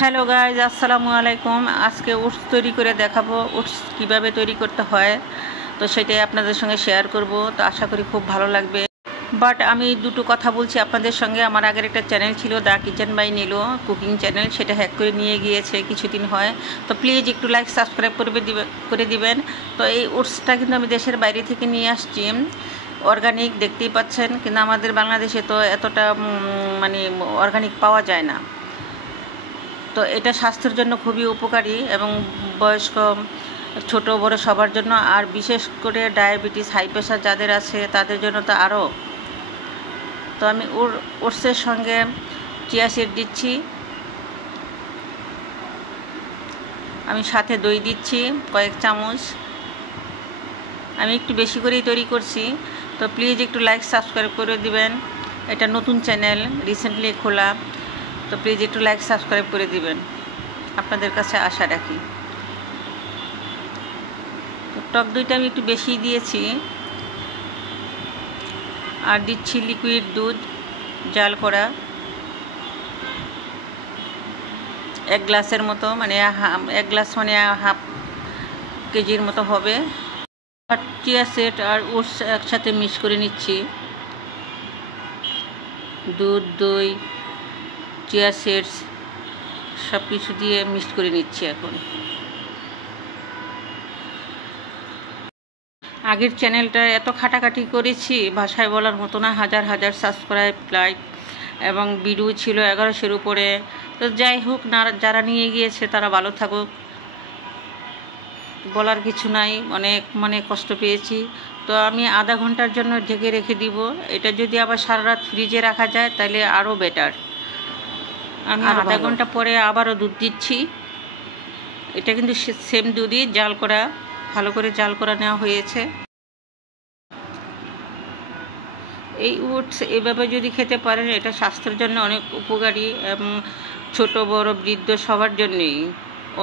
Hello guys, আসসালামু আলাইকুম। আজকে ওটস তৈরি করে দেখাবো, ওটস কীভাবে তৈরি করতে হয়। তো সেটাই আপনাদের সঙ্গে শেয়ার করব। তো আশা করি খুব ভালো লাগবে। বাট আমি দুটো কথা বলছি আপনাদের সঙ্গে। আমার আগের একটা চ্যানেল ছিল, the kitchen by Nilu cooking channel, সেটা হ্যাক করে নিয়ে গিয়েছে কিছুদিন হয়। তো প্লিজ একটু লাইক সাবস্ক্রাইব করে দিবেন। তো এই ওটসটা কিন্তু আমি দেশের বাইরে থেকে নিয়ে আসছি, অর্গানিক, দেখতেই পাচ্ছেন। কিন্তু আমাদের বাংলাদেশে তো এতটা মানে অর্গানিক পাওয়া যায় না। তো এটা স্বাস্থ্যের জন্য খুবই উপকারী এবং বয়স্ক, ছোট বড় সবার জন্য, আর বিশেষ করে ডায়াবেটিস, হাই প্রেশার যাদের আছে তাদের জন্য তো আরও। তো আমি ওটসের সঙ্গে চিয়া সিড দিচ্ছি, আমি সাথে দই দিচ্ছি কয়েক চামচ। আমি একটু বেশি করেই তৈরি করছি। তো প্লিজ একটু লাইক সাবস্ক্রাইব করে দিবেন। এটা নতুন চ্যানেল, রিসেন্টলি খোলা। তো প্লিজ একটু লাইক সাবস্ক্রাইব করে দিবেন, আপনাদের কাছে আশা রাখি। তো টক দইটা আমি একটু বেশি দিয়েছি, আর দিচ্ছি লিকুইড দুধ জাল করা 1 গ্লাসের মতো, মানে 1 গ্লাস মানে হাফ কেজির মতো হবে। আর চিয়া সিড আর ওটস একসাথে মিক্স করে নিচ্ছি। দুধ, দই, চিয়া সিডস সব কিছু দিয়ে মিক্স করে নিচ্ছি এখন। আগের চ্যানেলটা এত খাটাখাটি করেছি, ভাষায় বলার মতো না। হাজার হাজার সাবস্ক্রাইব, লাইক এবং ভিডিও ছিল 1100-এর উপরে। তো যাই হোক না, যারা নিয়ে গিয়েছে তারা ভালো থাকুক, বলার কিছু নাই। অনেক কষ্ট পেয়েছি। তো আমি আধা ঘন্টার জন্য ঢেকে রেখে দিব। এটা যদি আবার সারা রাত ফ্রিজে রাখা যায় তাহলে আরও বেটার। আমি আধা ঘন্টা পরে আবারও দুধ দিচ্ছি। এটা কিন্তু সেম দুধই, জাল করা, ভালো করে জাল করা নেওয়া হয়েছে। এই ওটস এভাবে যদি খেতে পারেন, এটা স্বাস্থ্যের জন্য অনেক উপকারী এবং ছোট বড় বৃদ্ধ সবার জন্যই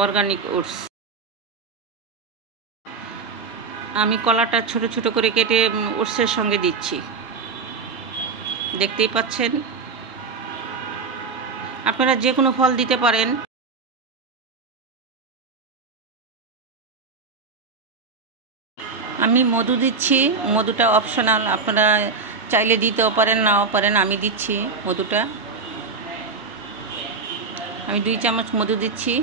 অর্গানিক ওটস। আমি কলাটা ছোট ছোট করে কেটে ওটসের সঙ্গে দিচ্ছি, দেখতেই পাচ্ছেন। আপনারা যে কোনো ফল দিতে পারেন। আমি মধু দিচ্ছি, মধুটা অপশনাল, আপনারা চাইলে দিতেও পারেন, নাও পারেন। আমি দিচ্ছি মধুটা, আমি 2 চামচ মধু দিচ্ছি।